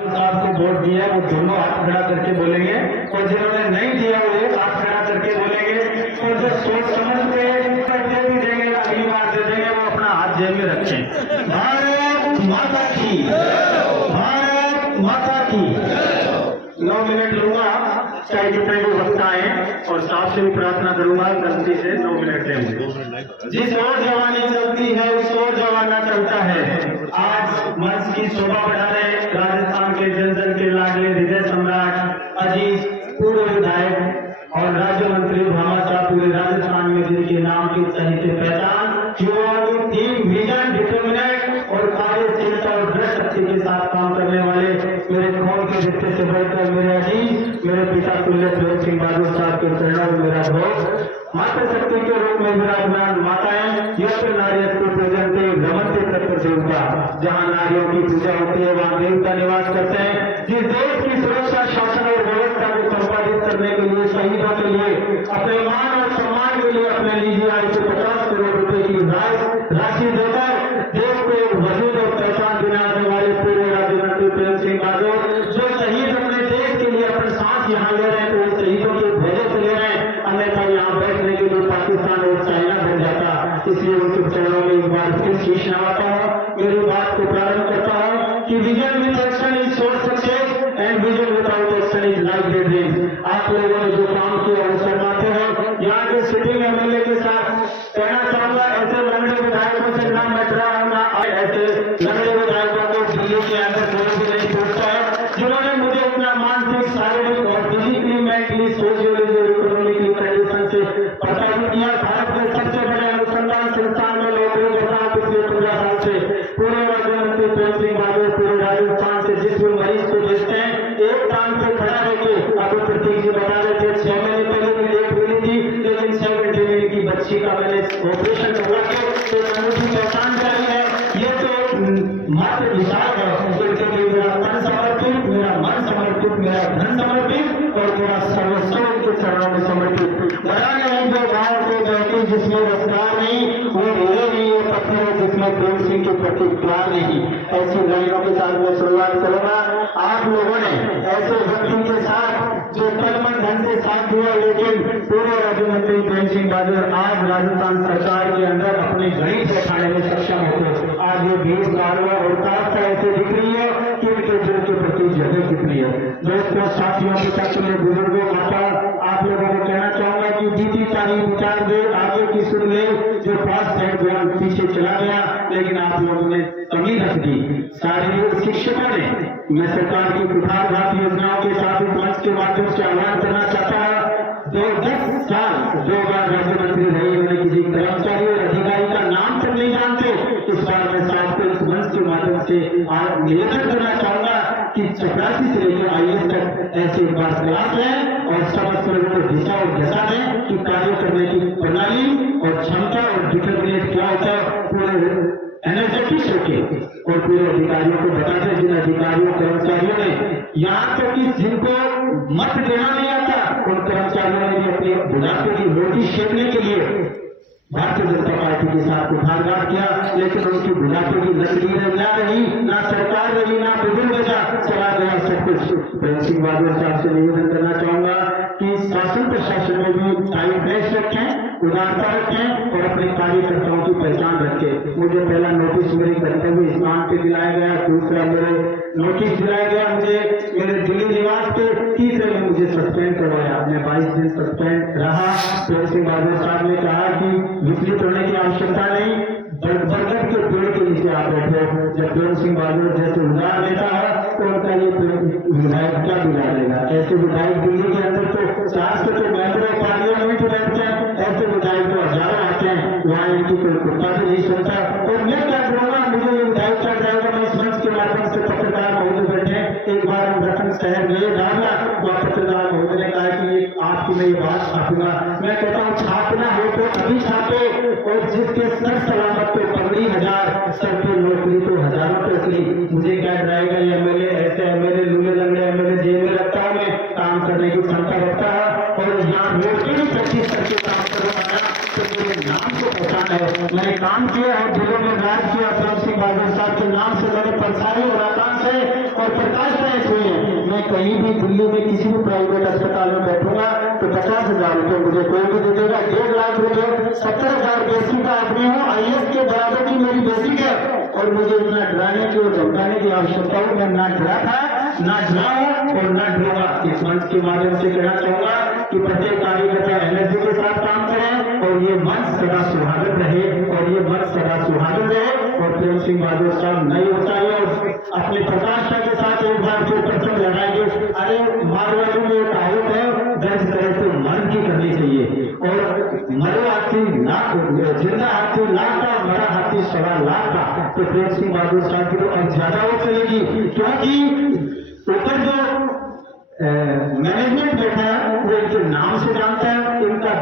साहब को वोट दिया वो दोनों हाथ खड़ा करके बोलेंगे, और जिन्होंने नहीं दिया वो एक हाथ खड़ा करके बोलेंगे, और जो सोच समझ के दे भी देंगे, अगली बार दे देंगे, वो अपना हाथ जेब में रखें। भारत माता की, भारत माता की। 9 मिनट लूंगा, चाहे जितने भी वक्त आए, और साहब से भी प्रार्थना करूंगा गलती से 9 मिनट लेंगे। जिस ओर जवानी चलती है उस ओर जमाना चलता है। आज मंच की शोभा बढ़ा रहे राजस्थान के जन जन के लाडले हृदय सम्राट अजीज पूर्व विधायक और राज्य मंत्री भामाशाह पूरे राजस्थान में जिनके नाम की सही से पहचान, युवाओं की टीम विजन डिटर्मिनेट और कार्यशीलता और दृढ़ शक्ति के साथ काम करने वाले मेरे खून के रिश्ते से बढ़कर मेरे अजीज मेरे पिता तुल्य फिरोज सिंह बहादुर साहब के चरणों में मेरा भोग, मातृशक्ति के रूप में विराजमान माताएं यत्र नारियत्व पूजनते रमन्ते तत्र देवता। जहाँ नारियों की पूजा होती है वहाँ देवता निवास करते हैं। जिस देश की सुरक्षा शासन और व्यवस्था को संपादित करने के लिए शहीदों के लिए अपने मान और सम्मान के लिए अपने निजी आय से 50 करोड़ रुपए की राशि देकर देश को एक वजूद और पहचान दिलाने वाले पूर्व राज्य मंत्री प्रेम सिंह बहादुर, जो शहीद अपने देश के लिए अपनी सांस यहाँ ले रहे हैं तो वो शहीदों की वजह से ले रहे हैं, अन्यथा यहाँ बैठने के लिए पाकिस्तान और चाइना बन जाता। इसलिए उनके चरणों में एक बार फिर शीश नवाता हूँ, मेरी बात को प्रारंभ करता हूँ कि vision with action is source success and vision without action is like dead dream. आप लोगों ने जो काम किया वो शर्माते हो। यहाँ के सिटिंग एमएलए के साथ कहना चाहूंगा, ऐसे लंगड़े विधायकों से ना मेट्रा ना ऐसे लंगड़े विधायकों को दिल्ली के अंदर कोई भी नहीं पूछता है, जिन्होंने मुझे अपना मानसिक शारीरिक और physically mentally sociology economically condition से प्रभावित किया। भारत के सबसे बड़े अनुसंधान संस्थान में नौकरी कर रहा पिछले 15 साल से। पूर्व राज्य मंत्री प्रेम सिंह बहादुर पूरे राजस्थान से जिस भी मरीज को देखते हैं एक टांग पे खड़ा होकर, अभी प्रतीक जी बता रहे थे 6 महीने पहले भी डेट मिली थी, लेकिन 70 महीने की बच्ची का मैंने ऑपरेशन करवा के तो अनूठी पहचान करी है। ये तो मात्र विशाल है, मेरा तन समर्पित, मेरा मन समर्पित, मेरा धन समर्पित और मेरा सर्वस्व के चरणों में समर्पित। बड़ा नहीं जो गाँव को बहती जिसमें रफ्तार नहीं, वो हीरे नहीं, वो पत्थर है जिसमें प्रेम सिंह के प्रति प्यार नहीं। ऐसी लाइनों के साथ मैं शुरुआत करूंगा। आप लोगों ने ऐसे व्यक्ति के साथ जो तन मन धन से साथ दिया, लेकिन पूर्व राज्य मंत्री प्रेम सिंह बहादुर आज राजस्थान सरकार के अंदर अपनी घड़ी बैठाने में सक्षम होते। आज ये भीड़ गाड़ियों और कास्ता ऐसे दिख रही है कि उनके दिल के प्रति जगह कितनी है। दोस्तों, साथियों, पिता में बुजुर्गों, माता, आप लोगों को कहना चाहूंगा कि बीती तारीख विचार दे आगे की सुन ले, जो फास्ट साइड पीछे चला गया, लेकिन आप लोगों ने कमी रख दी। सारे शिक्षकों ने मैं सरकार की कुठारघात योजनाओं के साथ इस मंच के माध्यम से आह्वान करना चाहता है। 10 साल 2 बार राज्य मंत्री रहे, उन्हें किसी कर्मचारी और अधिकारी का नाम तक नहीं जानते। इस बार मैं साहब को इस मंच के माध्यम से निवेदन करना चाहूंगा कि 84 से लेकर IAS तक ऐसे एक बार क्लास है और समस्त लोगों को दिशा और दशा दें कि कार्य करने की प्रणाली और क्षमता और डिटर्मिनेट क्या होता है, पूरे एनर्जेटिक होके और पूरे अधिकारियों को बताते हैं। जिन अधिकारियों कर्मचारियों ने यहाँ तक कि जिनको मत देना नहीं आता, उन कर्मचारियों ने भी अपने बुढ़ापे की रोटी सेकने के लिए भारतीय जनता पार्टी के साथ कुठारघात किया, लेकिन उनकी बुढ़ापे की लकड़ी ना रही, ना सरकार रही, ना विभिन्न वजह चला गया सब कुछ। प्रेम सिंह बहादुर साहब से निवेदन करना चाहूंगा कि शासन प्रशासन में भी टाइम बेस्ट रखें, उदारता रखें और अपने कार्यकर्ताओं की पहचान रखें। मुझे पहला नोटिस मेरे करते हुए स्थान पे दिलाया गया, दूसरा मेरे नोटिस दिलाया गया मुझे मेरे दिल्ली निवास पे, तीसरे में मुझे सस्पेंड करवाया। मैं 22 दिन सस्पेंड रहा। प्रेम सिंह बहादुर साहब ने कहा कि विचलित होने की आवश्यकता नहीं, बरगद के पेड़ के नीचे आप बैठे। जब प्रेम सिंह बहादुर जैसे उदार लेता है तो उनका ये विधायक क्या बिगाड़ेगा। ऐसे विधायक दिल्ली के अंदर तो 4 से तो मेंबर पार्लियामेंट बैठते हैं, ऐसे विधायक तो हजारों आते हैं, वहाँ इनकी कोई कुत्ता भी नहीं सुनता। और मैं क्या करूँगा, मुझे ये विधायक क्या जाएगा। मैं इस मंच के माध्यम से पत्रकार महोदय बैठे, एक बार हम रतन शहर गए डालना, वहाँ पत्रकार महोदय ने कहा कि आपकी मैं ये बात छापूंगा। मैं कहता हूँ छापना हो तो अभी छापे, और जिसके सर सलामत तो 15,000 सर की नौकरी तो हजारों पे असली। मुझे क्या डराएगा ये एमएलए, ऐसे एमएलए लूले लंगड़े एमएलए जेल में रखता हूँ, मैं काम करने की क्षमता रखता है और यहाँ रोके भी 25 करके काम करवाना तो मेरे नाम को पहचान है। मैंने काम किया और दिलों में राज किया। प्रेम सिंह बहादुर साहब के नाम से मैंने परसारी और आकाश है और प्रकाश है कहीं भी दिल्ली में किसी भी प्राइवेट अस्पताल में बैठूंगा तो 50,000 रुपये मुझे कोई भी दे देगा। 1.5 लाख रुपए 70,000 बेसिक का आदमी हूँ, IAS के बराबर की मेरी बेसिक है, और मुझे इतना डराने की और धमकाने की आवश्यकता हो, मैं ना डरा था, ना डराऊं और ना डरूंगा। इस मंच के माध्यम से कहना चाहूंगा कि प्रत्येक कार्यकर्ता एनर्जी के साथ काम करें और ये मंच सदा सुहागत रहे, और ये मंच सदा सुहागत रहे। और प्रेम सिंह बहादुर साहब नहीं होता है और अपने प्रकाष्ठा के साथ एक बार फिर प्रश्न लगाएंगे। अरे मारवाड़ी में एक कहावत है, दर्ज करे तो मर्द की करनी चाहिए, और मरे हाथी लाख, जिंदा हाथी लाख का, मरा हाथी 1.25 लाख का। तो प्रेम सिंह बहादुर साहब की तो अब ज्यादा हो चलेगी, क्योंकि ऊपर जो मैनेजमेंट बैठा है वो इनके नाम से जानता है, इनका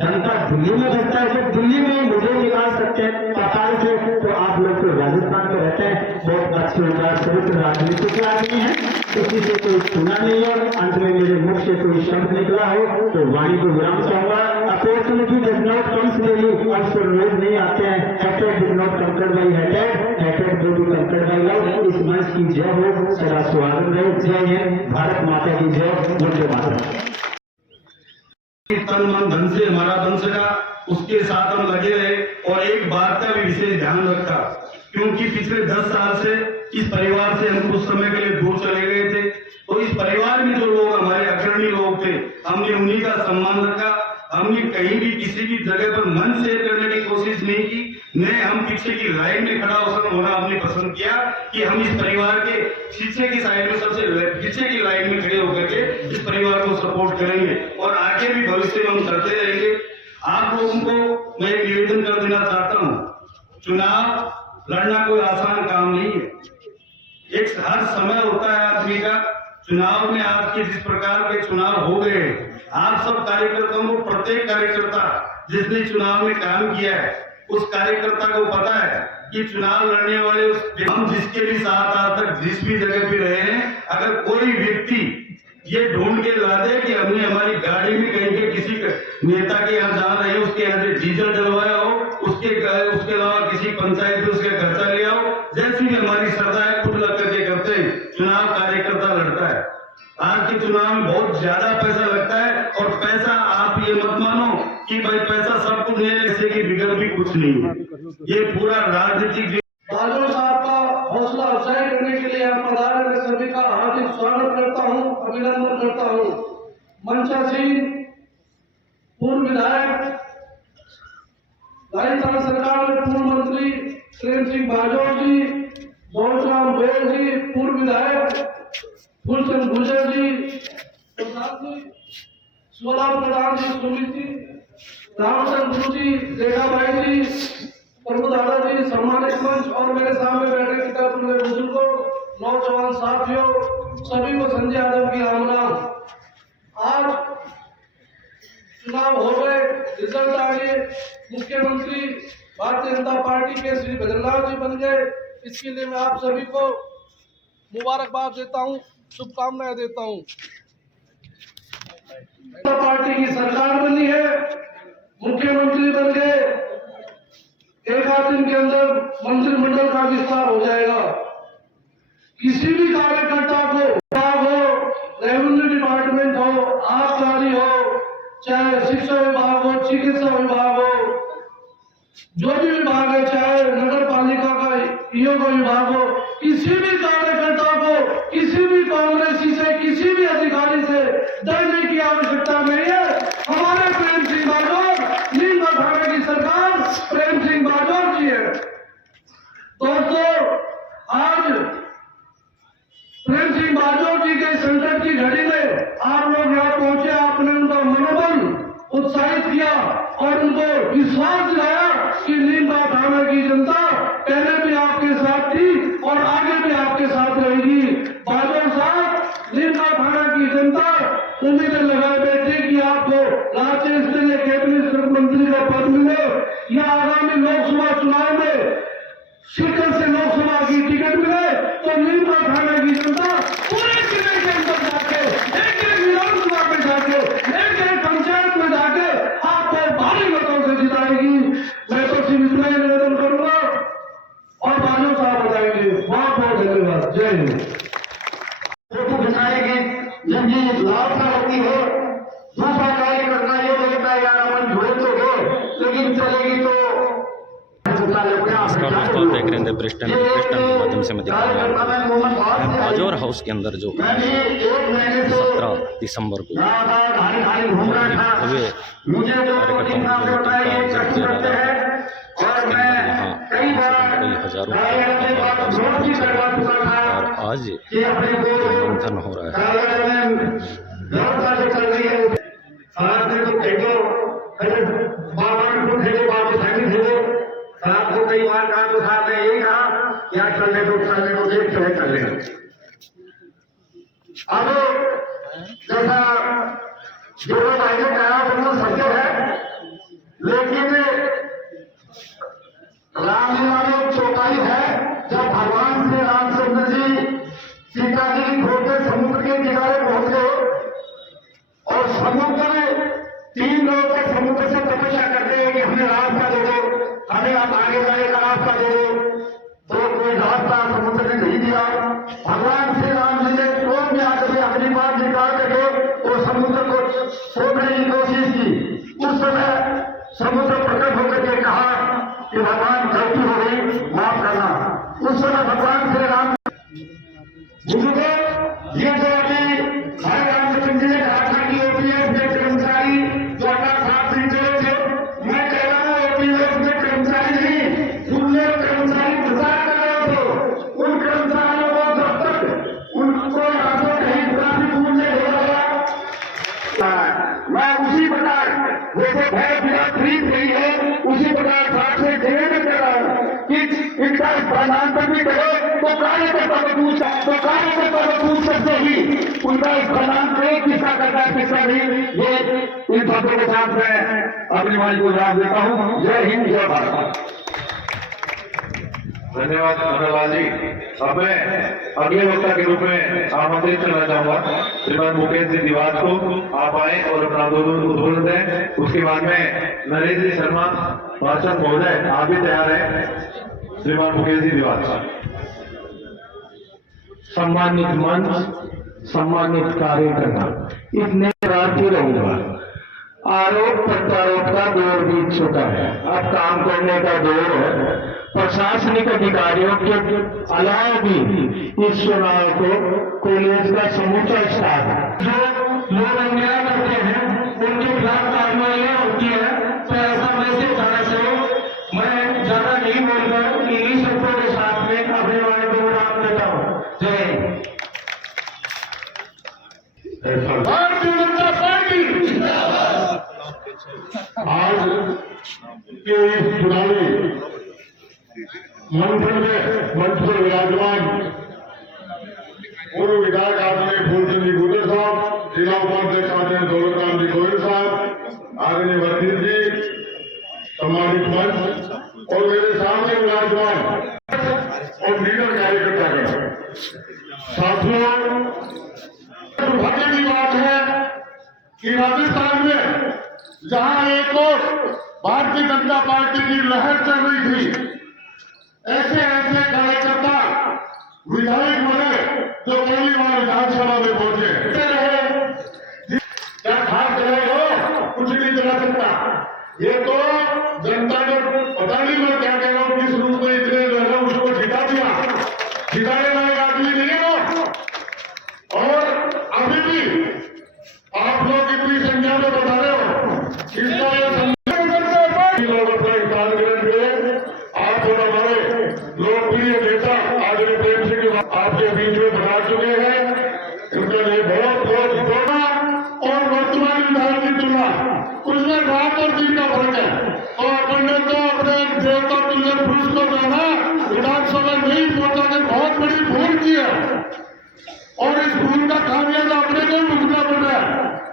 डंका दिल्ली में बजता है। जब दिल्ली में मुझे निकाल सकते हैं पाताल से, तो आप लोग तो राजस्थान में रहते हैं, बहुत अच्छे विचार चरित्र राजनीति के आदमी हैं, किसी से कोई सुना नहीं है। अंत में मेरे मुख से कोई शब्द निकला हो तो वाणी को विराम चाहूंगा। Opportunity does not comes daily, अवसर रोज नहीं आते हैं। Hated did not conquered by hated, hated will be conquered by love. इस मंच की जय हो, सदा स्वागत रहे। जय हिंद, भारत माता की जय, वंदे मातरम। तन मन धन से हमारा बन सका, उसके साथ हम लगे रहे, और एक बात का भी विशेष ध्यान रखा, क्योंकि पिछले 10 साल से इस परिवार से हम कुछ समय के लिए दूर चले गए थे। तो इस परिवार में जो लोग हमारे अग्रणी लोग थे, हमने उन्हीं का सम्मान रखा। हमने कहीं भी किसी भी जगह पर मन शेयर करने की कोशिश नहीं की, न हम पीछे की लाइन में खड़ा होना हमने पसंद किया कि हम इस परिवार के पीछे की साइड में, सबसे पीछे की लाइन में खड़े होकर के इस परिवार को सपोर्ट करेंगे, और आगे भी भविष्य में हम करते रहेंगे। आप लोगों को मैं एक निवेदन कर देना चाहता हूँ, चुनाव लड़ना कोई आसान काम नहीं है। एक हर समय होता है आदमी का। चुनाव में आज के जिस प्रकार के चुनाव हो गए, आप सब कार्यकर्ताओं को, प्रत्येक कार्यकर्ता जिसने चुनाव में काम किया है, उस कार्यकर्ता को पता है कि चुनाव लड़ने वाले हम जिसके भी साथ आज तक जिस भी जगह पे रहे हैं, अगर कोई व्यक्ति ये ढूंढ के ला दे कि हमने हमारी गाड़ी में कहीं के किसी नेता के यहाँ जा रहे हैं, उसके यहाँ से डीजल डलवाया हो, उसके अलावा किसी पंचायत में उसके खर्चा लिया हो, जैसी भी हमारी श्रद्धा है, खुद लग करके करते हैं। चुनाव कार्यकर्ता लड़ता है। आज के चुनाव में बहुत ज्यादा पैसा लगता है, और पैसा आप ये मत मानो कि भाई पैसा सब कुछ नहीं है, ऐसे की बिगड़ भी कुछ नहीं है। ये पूरा राजनीतिक बहादुर साहब का हौसला अफजाई करने के लिए यहाँ पधारे, मैं सभी का हार्दिक स्वागत करता हूँ, अभिनंदन करता हूँ। मंचासीन पूर्व विधायक, राजस्थान सरकार में पूर्व मंत्री प्रेम सिंह बाजौर जी, गौरराम बैल जी, पूर्व विधायक फूलचंद गुर्जर जी, प्रसाद जी, स्वराज प्रधान जी, सुमित जी, रामचंद्र गुरु जी, रेखाबाई जी, प्रभु दादा जी, सम्मानित मंच और मेरे सामने बैठे किताब मेरे बुजुर्गों, नौजवान साथियों, सभी को संजय यादव की राम राम। आज चुनाव हो गए, रिजल्ट आ गए, मुख्यमंत्री भारतीय जनता पार्टी के श्री भजनलाल जी बन गए। इसके लिए मैं आप सभी को मुबारकबाद देता हूँ, शुभकामनाएं देता हूँ। जनता पार्टी की सरकार बनी है, मुख्यमंत्री बन गए, एक आध दिन के अंदर मंत्रिमंडल का विस्तार हो जाएगा। किसी भी कार्यकर्ता को, रेवेन्यू डिपार्टमेंट हो, आबकारी हो, चाहे शिक्षा विभाग हो, चिकित्सा विभाग हो, जो भी विभाग है, चाहे नगर पालिका का ईओ का विभाग हो, किसी भी कार्यकर्ता को, किसी भी कांग्रेसी से, किसी भी अधिकारी से डरने की आवश्यकता नहीं है। हमारे प्रेम सिंह बाजौर, नीम थाने की सरकार प्रेम सिंह बाजौर जी है। दोस्तों, आज प्रेम सिंह बाजौर जी के संकट की घड़ी में आप लोग यहाँ पहुंचे, आपने उनका मनोबल उत्साहित किया और उनको विश्वास दिलाया कि नीमका थाना की जनता पहले भी आपके साथ थी और आगे भी आपके साथ रहेगी। बाजौर साहब, नीमका थाना की जनता उम्मीदें लगाए बैठे कि आपको राज्य स्तरीय कैबिनेट मंत्री का पद मिले, या आगामी लोकसभा चुनाव में शिखर से लोकसभा की टिकट मिले, तो नीमका थाना की जनता पूरे जिले के अंदर जाके, एक एक विधानसभा में जाके, एक एक पंचायत में जाके आपको भारी मतों से जिताएगी। मैं तो सिर्फ इतना ही निवेदन करूंगा और बाजौर साहब बताएंगे। बहुत बहुत धन्यवाद। जय हिंद। फोटो बिछाएंगे लालसा होती है दूसरा कार्य करना, ये लगता है यार अपन जुड़े तो गए लेकिन चलेगी तो नमस्कार दोस्तों, आप देख रहे हैं ब्रिस्टन के माध्यम से मैं दिखा रहा हूँ बाजौर हाउस के अंदर जो 17 दिसंबर को हुए कार्यकर्ताओं के कई हजारों और आज मंथन हो रहा है। साथ को कई बार कहा तो साथ ने यही कहा क्या चलने दो देख चले चल रहे। अब जैसा जो भाई ने कहा वो सत्य है, लेकिन रामलीला में चौपाई है जब भगवान श्री रामचंद्र जी सीता जी की खोज में समुद्र के किनारे पहुंच गए और समुद्र में 3 लोग के समुद्र से तपस्या करते हैं कि हमें रास्ता दे दो, हमें आप आगे जाने का रास्ता दे दो, तो कोई रास्ता समुद्र ने नहीं दिया। भगवान श्री राम जी ने क्रोध में आकर के अपनी बात निकाल करके और समुद्र को छोड़ने की कोशिश की। उस समय समुद्र प्रकट होकर के कहा कि भगवान गलती हो गई, माफ करना। उस समय भगवान श्री राम ये जो अभी भाई रामचंद्र जी ने कहा था कि ओपीएस के कर्मचारी जो अपना साथ नहीं चले थे, मैं कह रहा हूँ ओपीएस के कर्मचारी नहीं, उनने कर्मचारी प्रचार कर रहे थे। उन कर्मचारियों को जब तक उनको यहाँ से कहीं ट्रैफिक घूमने भेजा गया, मैं उसी प्रकार जैसे भय बिना खरीद गई है उसी प्रकार साथ से निवेदन कर रहा हूँ कि इनका स्थानांतरण भी करे तो कार्यकर्ता को पूछ सकते ही उनका स्थानांतरण किसका करता है किसका नहीं। ये इन बातों के साथ मैं अपनी वाणी को जवाब देता हूँ। जय हिंद, जय भारत। धन्यवाद मनोहरलाल जी। अब मैं अगले वक्ता के रूप में आमंत्रित करना चाहूंगा श्रीमान मुकेश जी दीवार को। आप आए और अपना उद्बोधन दें। उसके बाद में नरेश जी शर्मा भाषण महोदय आप भी तैयार हैं। श्रीमान मुकेश जी दीवार। सम्मानित मंच, सम्मानित कार्यकर्ता, इतने राजी रहूंगा। आरोप प्रत्यारोप का दौर बीत चुका है, अब काम करने का दौर है। प्रशासनिक अधिकारियों के अलावा भी इस चुनाव को कॉलेज का समूचा स्टाफ जो लोग अन्याय करते हैं उनके खिलाफ कार्रवाइयां होती है। तो ऐसा मैसेज जाना चाहिए। मैं ज्यादा नहीं बोलकर इन्हीं शब्दों के साथ में अपने वाले को विराम देता हूँ। जय हिंद। भारतीय जनता पार्टी आज के इस चुनावी मंथन में मंच पर विराजमान पूर्व विधायक आदरणीय फूलचंद जी गुर्जर साहब, जिला उपाध्यक्ष आदरणीय दौलत राम जी गोयल साहब, आदरणीय वर्गीस जी, सम्मानित मंच और मेरे सामने विराजमान और लीडर कार्यकर्ता साथियों, दुर्भाग्य की बात है कि राजस्थान में जहां एक और भारतीय जनता पार्टी की लहर चल रही थी, ऐसे ऐसे कार्यकर्ता विधायक बने जो पहली बार विधानसभा में पहुंचे रहे। क्या खास जगह हो, कुछ नहीं चला सकता। ये तो जनता ने पता नहीं मैं क्या कह रहा हूं, किस रूप में इतने जो है उसको जिता दिया। जिताने लायक आदमी नहीं है वो। और अभी भी आप लोग इतनी संख्या में बता रहे हो, इसका ये लोग अपना स्थान ग्रहण करें। आप और हमारे लोकप्रिय नेता आदरणीय प्रेम सिंह आपके बीच में बता चुके हैं। उनके लिए बहुत बहुत धन्यवाद। और वर्तमान विधायक की तुलना उसमें रात और दिन का फर्क है। और अपन ने तो अपने देवता तुल्य पुरुष को जाना विधानसभा नहीं पहुंचाकर बहुत बड़ी भूल की है और इस भूल का खामियाजा अपने को भुगतना पड़ रहा है।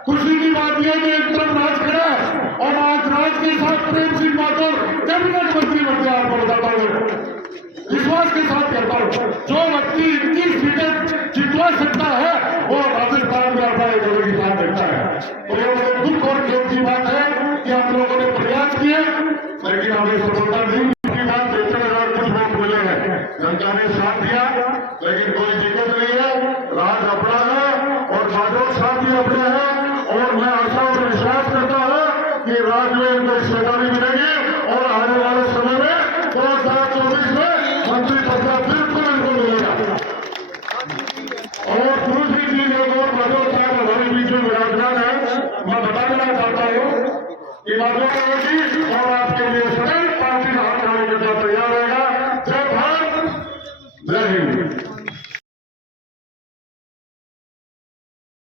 खुशी की बात यह कि एक तरफ राज खड़ा है और आज राज के साथ प्रेम सिंह माथुर कैबिनेट मंत्री बनते हैं। आपको बताता हूँ, विश्वास के साथ कहता हूँ, जो व्यक्ति 21 सीटें जितवा सकता है वो राजस्थान में अपना एक के साथ रहता है। तो ये बड़े दुख और खेद की बात है कि हम लोगों ने प्रयास किए लेकिन हमें सफलता नहीं मिली। बात 73,000 कुछ वोट मिले हैं, जनता ने साथ दिया, लेकिन कोई दिक्कत नहीं है। राज अपना है और बादल साथ दिया और